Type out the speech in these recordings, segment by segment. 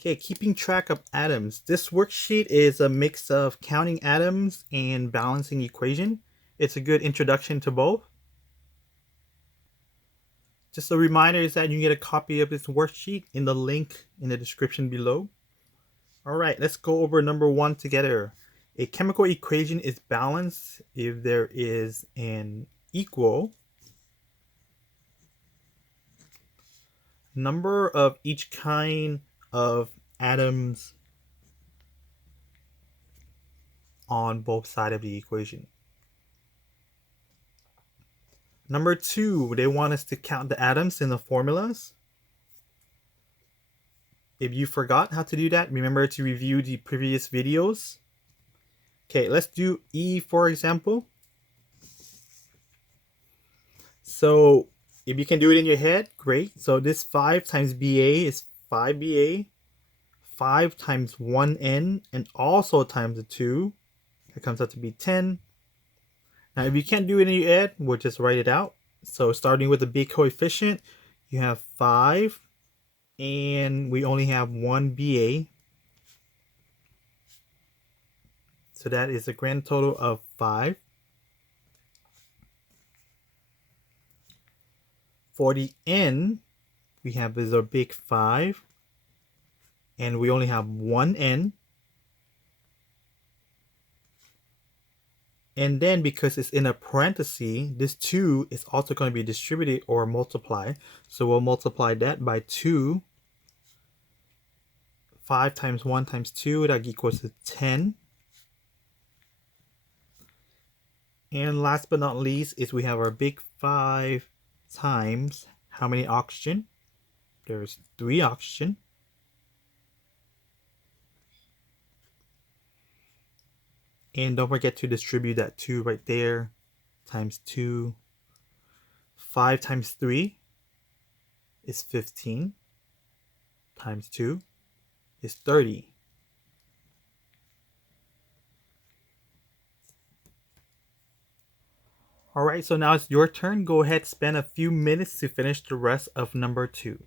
Okay, keeping track of atoms. This worksheet is a mix of counting atoms and balancing equation. It's a good introduction to both. Just a reminder is that you can get a copy of this worksheet in the link in the description below. All right, let's go over number 1 together. A chemical equation is balanced if there is an equal number of each kind of atoms on both sides of the equation. Number 2, they want us to count the atoms in the formulas. If you forgot how to do that, remember to review the previous videos. Okay, let's do E for example. So if you can do it in your head, great. So this 5 times BA is 5BA. 5 times 1N and also times the 2. That comes out to be 10. Now if you can't do it in your head, we'll just write it out. So starting with the big coefficient, you have 5 and we only have 1 BA. So that is a grand total of 5. For the N, we have is our big 5 and we only have 1 N. And then because it's in a parenthesis, this 2 is also going to be distributed or multiplied. So we'll multiply that by 2. 5 times 1 times 2, that equals to 10. And last but not least is we have our big 5 times how many oxygen? There's 3 oxygen. And don't forget to distribute that 2 right there times 2. 5 times 3 is 15 times 2 is 30. Alright, so now it's your turn. Go ahead, spend a few minutes to finish the rest of number 2.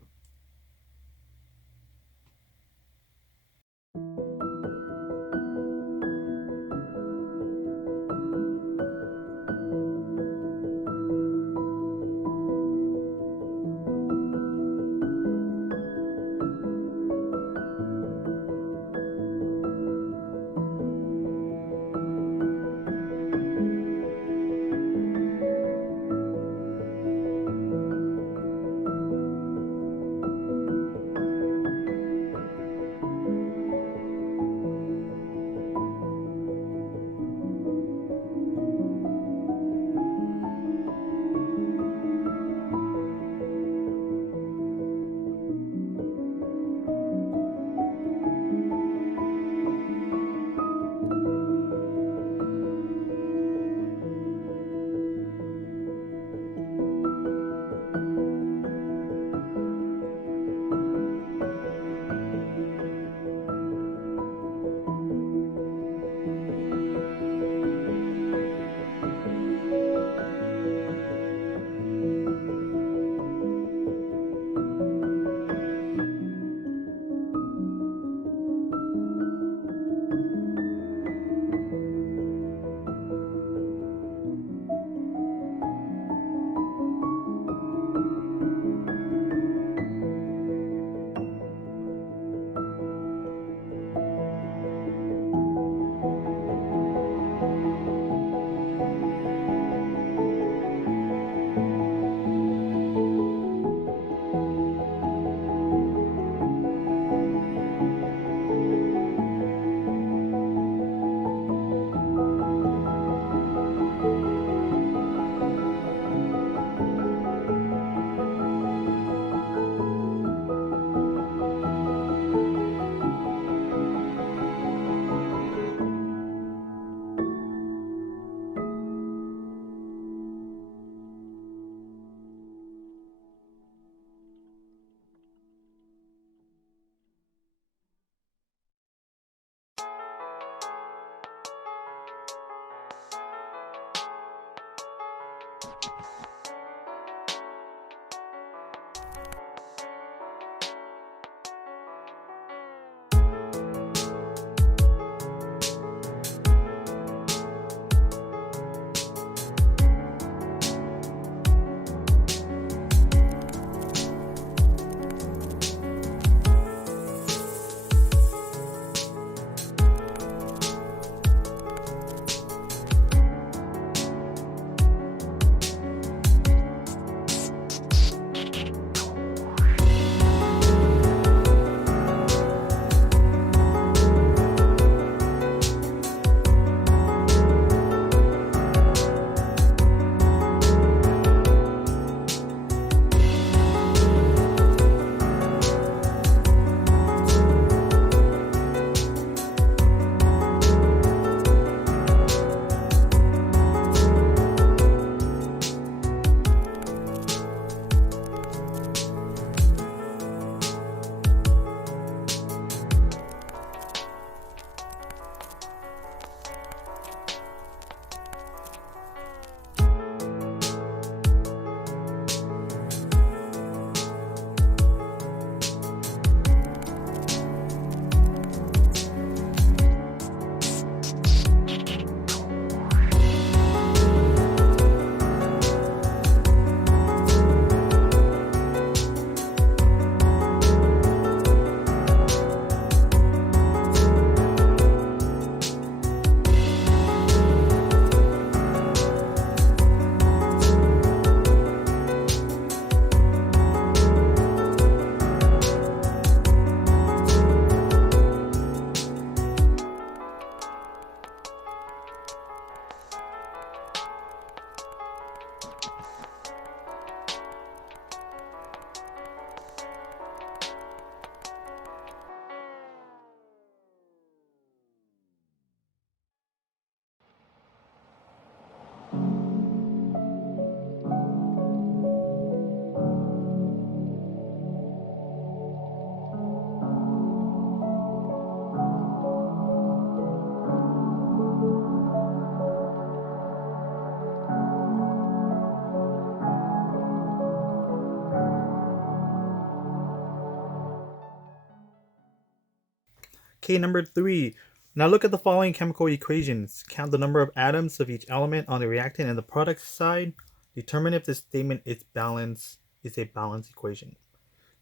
Okay, number 3. Now look at the following chemical equations. Count the number of atoms of each element on the reactant and the product side. Determine if this statement is a balanced equation.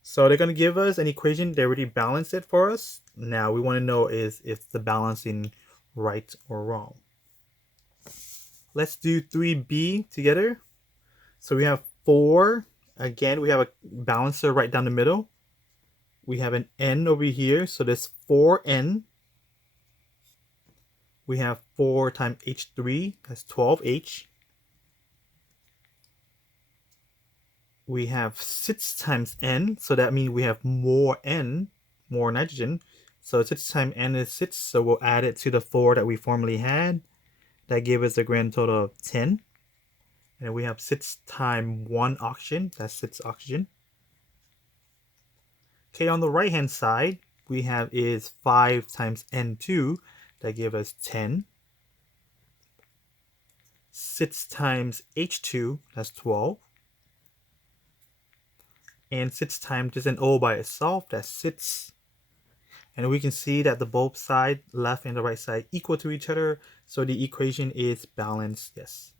So they're going to give us an equation. They already balanced it for us. Now we want to know is if the balancing right or wrong. Let's do 3b together. So we have 4. Again, we have a balancer right down the middle. We have an n over here, so there's 4n. We have 4 times H3, that's 12H. We have 6 times N, so that means we have more N, more nitrogen. So 6 times N is 6, so we'll add it to the 4 that we formerly had. That gave us a grand total of 10. And we have 6 times 1 oxygen, that's 6 oxygen. Okay, on the right hand side, we have is 5 times N2, that gave us 10. 6 times H2, that's 12. And 6 times just an O by itself, that's 6. And we can see that the both sides, left and the right side, equal to each other. So the equation is balanced, yes.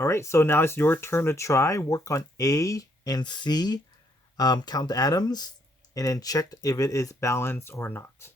All right, so now it's your turn to try. Work on A and C. Count the atoms and then check if it is balanced or not.